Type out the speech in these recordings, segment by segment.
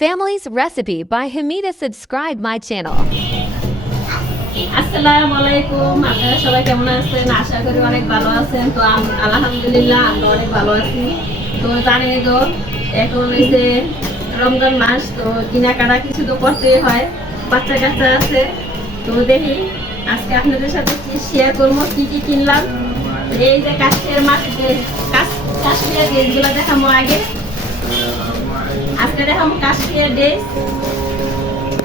Family's Recipe by Hamida. Subscribe my channel. আসসালামু আলাইকুম আপনারা সবাই কেমন আছেন? আশা করি অনেক ভালো আছেন। তো আলহামদুলিল্লাহ, আমরা অনেক ভালো আছি। তো জানেন তো, এখন হয়েছে রমজান মাস, তো কেনাকাটা কিছু তো করতেই হয়। বাচ্চা কাচ্চা আছে। তো দেখি, আজকে আপনাদের সাথে কি শেয়ার করব, কি কি কিনলাম? এই যে কাশ্মীর মাছ কাশ্মীর ড্রেসগুলো দেখাবো আগে। আজকে দেখাবো কাশ্মীর ড্রেস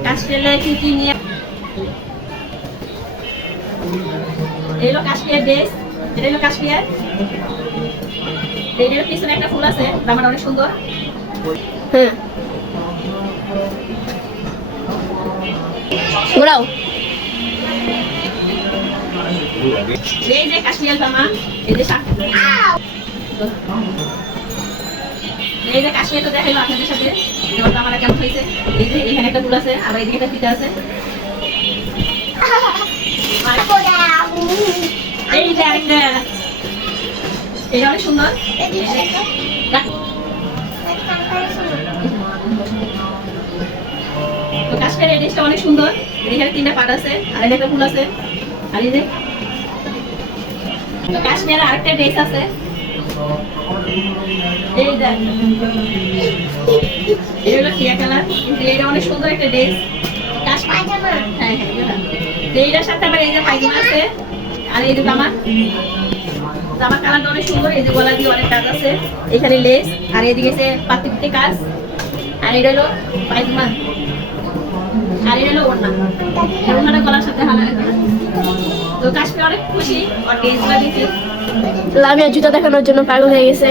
কাশ্মীরে কি কি নিয়ে এই হলো কাশ্মীর ড্রেস এটা হলো কাশ্মীর এটার পিছনে একটা ফুল আছে, জামাটা অনেক সুন্দর। হ্যাঁ। ঘোরাও। এই যে কাশ্মীর জামা, এই যে শাক এই যে কাশ্মীর তো দেখাইলো সাথে। জামাটা কেমন একটা ফুল আছে, আবার এইদিকে একটা আছে। এটা অনেক সুন্দর। তো ড্রেসটা অনেক সুন্দর। এখানে তিনটা পাট আছে, আর একটা ফুল আছে। আর এই যে তো আরেকটা ড্রেস আছে। এই হলো টিয়া কালার কিন্তু এটা অনেক সুন্দর একটা ড্রেস হ্যাঁ হ্যাঁ এইটার সাথে আবার এই যে পায়জামা আছে আর এই যে জামা। জামা কালারটা অনেক সুন্দর এই যে গলা দিয়ে অনেক কাজ আছে। এখানে লেস আর এদিকে পাতি কাজ। আর এটা হলো পায়জামা। আর এটা হলো ওড়না। ওড়নাটা গলার সাথে হালা তো কাশ্মীর অনেক খুশি আর ড্রেসগুলো দিতে লামিয়া জুতা দেখানোর জন্য পাগল হয়ে গেছে।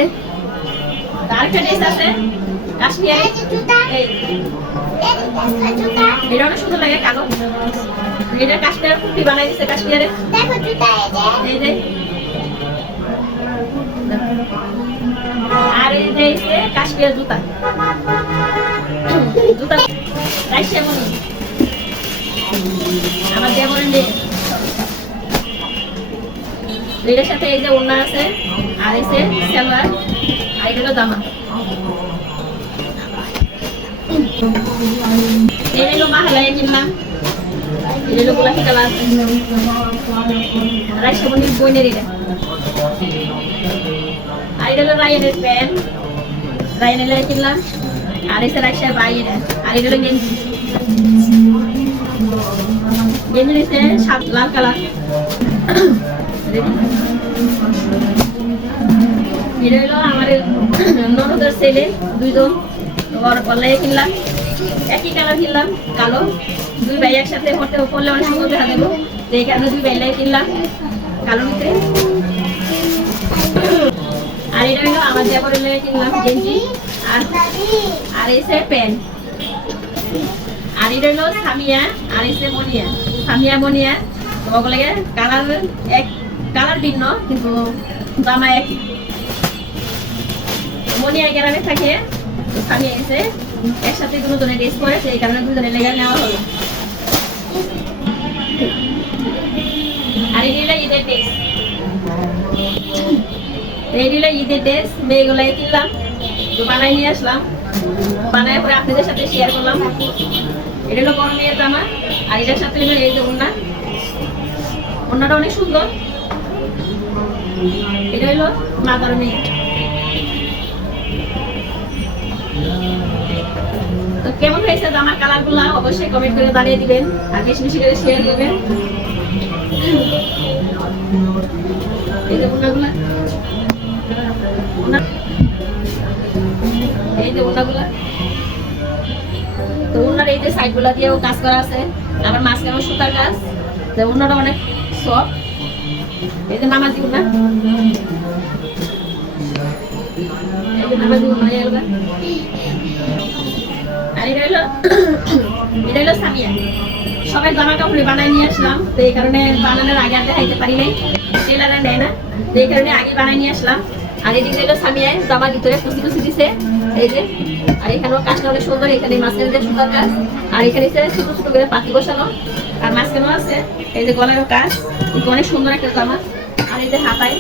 আর এই যে এই জুতা। জুতা। আমার দেবরের এটার সাথে এই যে ওড়না আছে, আর এই যে সালোয়ার আর এটা জামা এটা হলো মাহালায় কিনলাম। এটা হলো গোলাপি কালার। রাইসা মনির বইনের এটা। আর এটা হলো রায়নের প্যান্ট রায়নের কিনলাম। আর এসে রাইসা বাইরে আর এটা হলো গেঞ্জি। গেঞ্জি লাল কালার। একই কালার কিনলাম, কালো। দুই ভাই একসাথে পড়তে পড়লে অনেক সুন্দর দেখা দেবো তো কারণে দুই ভাই কিনলাম, কালো ভিতরে আর এটা হলো আমার লেগে কিনলাম, গেঞ্জি। আর আর এসে প্যান্ট। আর এটা হলো সামিয়া, আর এসে মনিয়া। সামিয়া, মনিয়া। ওগুলো কালার এক কালার ভিন্ন, কিন্তু জামা একই মনিয়া গ্রামে থাকে সামিয়া এসে একসাথে দুজনে ড্রেস করে সেই কারণে দুজনে লেগে নেওয়া হলো। আর ঈদের ড্রেস। ঈদের ড্রেস কিনলাম বানাই নিয়ে আসলাম। পরে আপনাদের সাথে শেয়ার করলাম। এটা আর সাথে অনেক সুন্দর। এটা হলো মেয়ে তো কেমন হয়েছে জামার কালারগুলা অবশ্যই কমেন্ট করে জানিয়ে দিবেন আর বেশি বেশি করে শেয়ার করবেন। এই যে ওড়না- এই যে ওড়নাগুলা তো ওনার এই যে সাইডগুলা দিয়েও কাজ করা আছে। আবার মাঝখানে সুতার কাজ। তো ওনারা অনেক সব এই যে নামাজি এগুলা আর জামা কাপড় বানাই নিয়ে আসলাম, তো এই কারণে আগে আর দেখাইতে পারি না, তো আগে বানাই নিয়ে আসলাম। আর এদিকে হলো সামিয়ায় জামার ভিতরে কুচি কুচি দিছে। এই যে, আর এখানেও অনেক সুন্দর, এখানে মাছের সুন্দর কাজ, আর এখানে পাখি বসানো, আর আছে, এই যে কাজ অনেক সুন্দর একটা আর এই যে হাতায়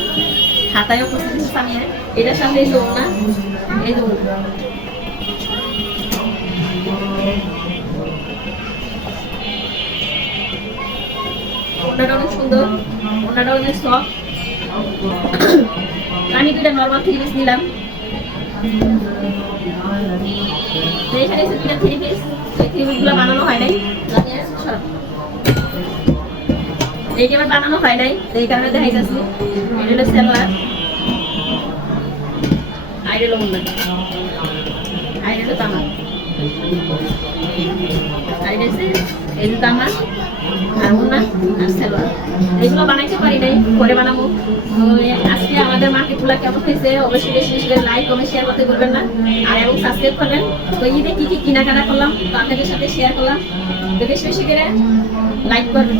সামনে অনেক সুন্দর আমি দুটা নর্মাল থ্রি নিলাম। এখানে এসে এই পিসগুলো বানানো হয় নাই। এইটা বানানো হয় নাই। এই কারণে দেখাই যাচ্ছি এটা হলো সেলোয়ার আইডেল উন্নয় তামা হচ্ছে এই যে তামা আর সেলোয়ার এগুলো বানাইতে পারি নাই পরে বানাবো আজকে আমাদের মার্কেটগুলো কেমন হয়েছে অবশ্যই বেশি বেশি করে লাইক কমেন্ট শেয়ার করতে করবেন না আর এবং সাবস্ক্রাইব করবেন তো ঈদে কি কি কেনাকাটা করলাম তো আপনাদের সাথে শেয়ার করলাম তো বেশি বেশি করে লাইক করবেন